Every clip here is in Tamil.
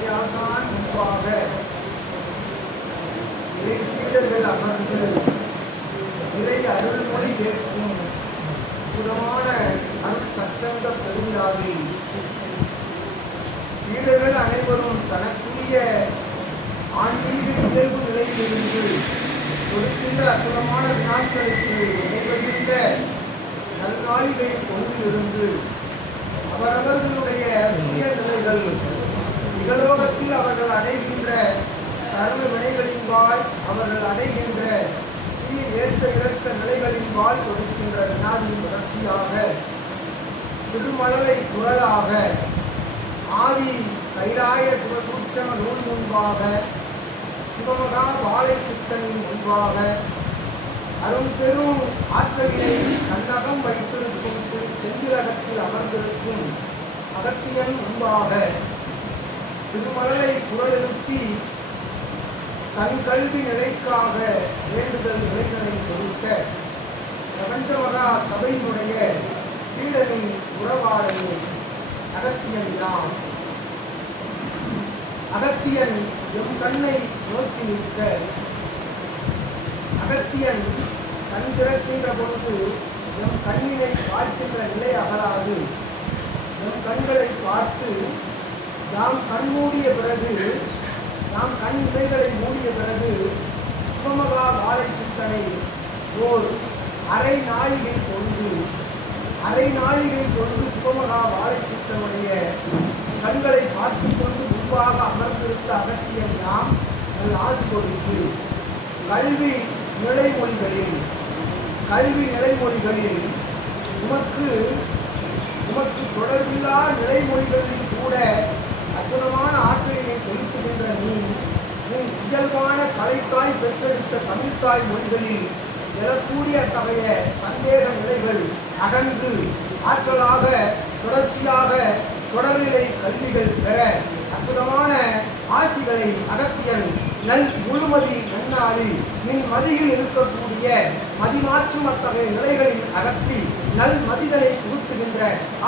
இறையாசான் முன்பாக இறை சீடர்கள் அமர்ந்து இறை அருள்மொழி கேட்கும் புறமான அருள் சச்சங்க பெருவிழாவில் சீடர்கள் அனைவரும் தனக்குரிய ஆன்மீக இயல்பு நிலையிலிருந்து கொடுக்கின்ற அற்புதமான வினாக்களுக்கு விடைபெறுகின்ற நல்நாளிகை பொழுதிலிருந்து அவரவர்களுடைய சுய நிலைகள் இகலோகத்தில் அவர்கள் அடைகின்ற கர்ம வினைகளின்பால் அவர்கள் அடைகின்ற சுய ஏற்ற இறக்க நிலைகளின்பால் கொடுக்கின்ற வினாவின் தொடர்ச்சியாக சிறுமழலை குரலாக ஆதி கைலாய சிவசூட்சம நூல் முன்பாக சிவமகா வாழை சித்தனின் முன்பாக அரும்பெரும் ஆற்றலினை கண்ணகம் வைத்திருக்கும் திரு செந்திலகத்தில் அமர்ந்திருக்கும் அகத்தியன் முன்பாக சிறுமலரை குரல் எழுப்பி தன் கல்வி நிலைக்காக வேண்டுதல் நிலைகளை கொடுத்த பிரபஞ்சமகா சபையினுடைய சீடனின் உறவாளனின் அகத்தியன் யாம். அகத்தியன் எம் கண்ணை நோக்கி நிற்க அகத்தியன் கண் திறக்கின்ற பொழுது எம் கண்ணினை பார்க்கின்ற நிலை அகலாது. எம் கண்களை பார்த்து நாம் கண் மூடிய பிறகு நாம் கண் இமைகளை மூடிய பிறகு சிவமகா வாழை சித்தனை ஓர் அரை நாழிகை பொழுது சிவமகா வாழை சித்தனுடைய கண்களை பார்த்து கொண்டு முன்பாக அமர்ந்திருந்த அகத்தியன் நாம் நல் ஆசி கொடுத்து கல்வி நிலைமொழிகளில் உமக்கு தொடர்பில்லா நிலைமொழிகளில் கூட அற்புதமான ஆற்றலினை செலுத்துகின்ற நீ உன் இயல்பான கலைத்தாய் பெற்றெடுத்த தமிழ்த்தாய் மொழிகளில் எழக்கூடிய அத்தகைய சந்தேக நிலைகள் அகன்று ஆற்றலாக தொடர்ச்சியாக தொடர்நிலை கல்விகள் பெற அற்புதமான ஆசிகளை அகத்தியன் நல் முழுமதி நன்னாளில் மின் மதியில் இருக்கக்கூடிய மதிமாற்றும் அத்தகைய நிலைகளில் அகற்றி நல் மதிதனை புகுத்துகின்ற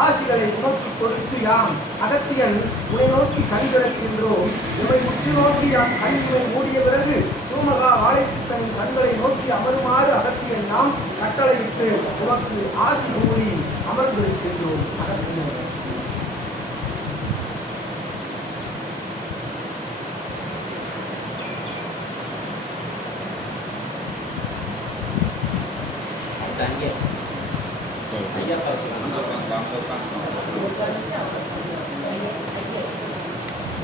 ஆசிகளை உனக்கு கொடுத்து யாம் அகத்தியன் உனை நோக்கி கண் திறக்கின்றோம். உமை உற்று நோக்கி யாம் கண்களை மூடிய பிறகு சிவமகா வாழை சித்தனின் கண்களை நோக்கி அமருமாறு அகத்தியன் நாம் கட்டளையிட்டு உனக்கு ஆசி கூறி அமர்ந்திருக்கின்றோம். அகத்தியன்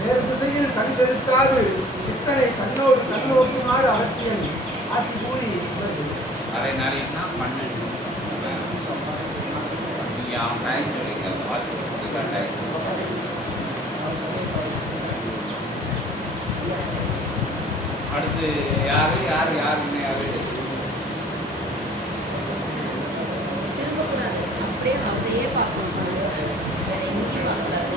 வேறு திசையில் கண் செலுத்தாது சித்தனை கண்ணோடு கண்ணோக்குமாறு அகத்தியன் ஆசி கூறி அரை நாளைக்குன்னா அடுத்து யாரு யாரு யாருன்னு யாரு அப்படியே பார்க்கணும், வேற எங்கேயும் பார்க்கல.